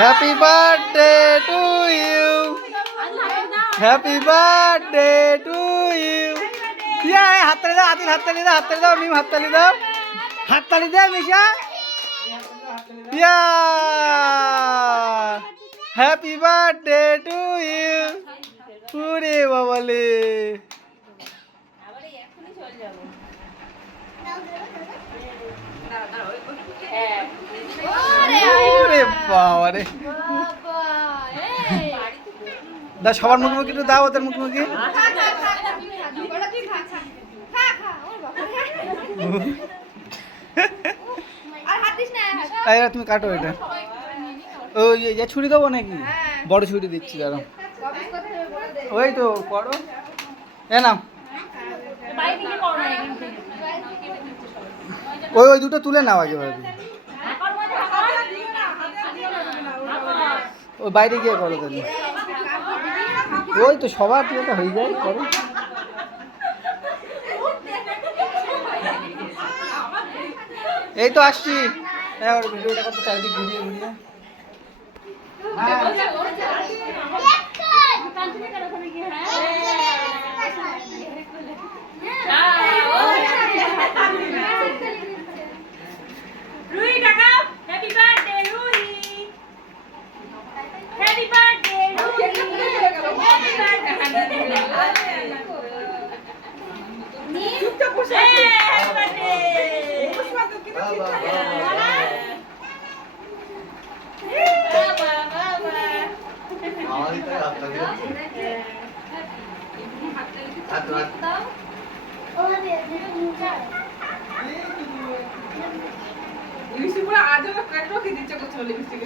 Happy birthday to you, happy birthday to you. Yeah হাততালি দাও, আদিল হাততালি দাও, হাততালি দাও, মিম হাততালি দাও, হাততালি দে মিশা। ইয়া হ্যাপি বার্থডে টু ইউ। ওরে বাবালে, ওরে বাবা রে। দা সবার মুখোমুখি একটু দাও, ওদের মুখোমুখি। এরা তুমি কাটো এটা। ওই যে ছুরি দেবো নাকি? বড় ছুরি দিচ্ছি দাঁড়াও। ওই তো করো, এ নাও। ওই ওই দুটো তুলে নাও আগে ভাবি, ওই বাইরে গিয়ে করো তাহলে। ওই তো সবার তুলে হয়ে যায়, করো। এই তো আসছি, ভিডিওটা করতে চারিদিক ঘুরিয়ে ঘুরিয়ে। লিপস্টিক পুরো আজও কেটে দিচ্ছে, কোথাও লিপস্টিক